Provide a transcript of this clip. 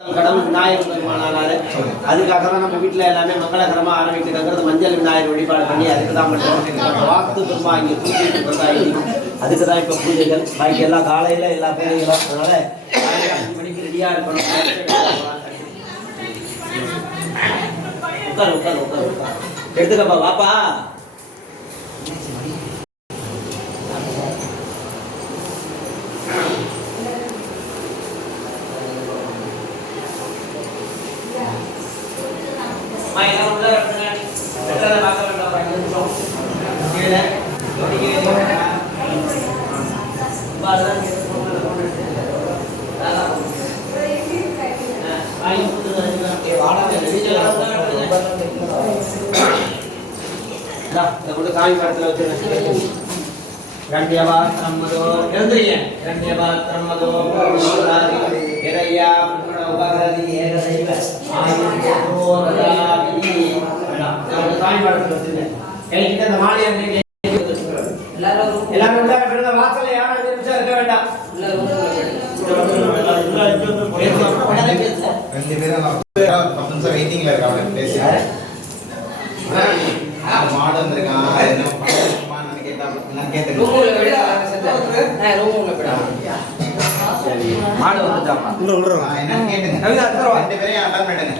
கடவுள் விநாயகர் பெருமானாலே அதுக்காக தான் நம்ம வீட்டில் எல்லாமே மங்களகரமாக ஆரம்பிக்கிறது. மஞ்சள் விநாயகர் வழிபாடு பண்ணி அதுக்கு தான் மட்டும் வாஸ்து பெருமா இங்கே பூஜைக்கு வந்தாங்க. அதுக்கு தான் இப்போ பூஜைகள் பாக்கி எல்லாம் காலையில் எல்லா பூஜைகளும். அதனால 5 மணிக்கு ரெடியாக இருக்கணும். உட்காரு உட்காரு உட்காரு உட்காரு எடுத்துக்கப்பா வாப்பா. சாமி படத்துல வச்சிருக்கேன். வாசல்ல யாரும் இருக்க வேண்டாம். மாடு வந்திருக்கான். மாடு வந்துட்டாமா என்னன்னு கேட்டுங்க. 2 பேரையும் அட்டன் பண்ணுங்க.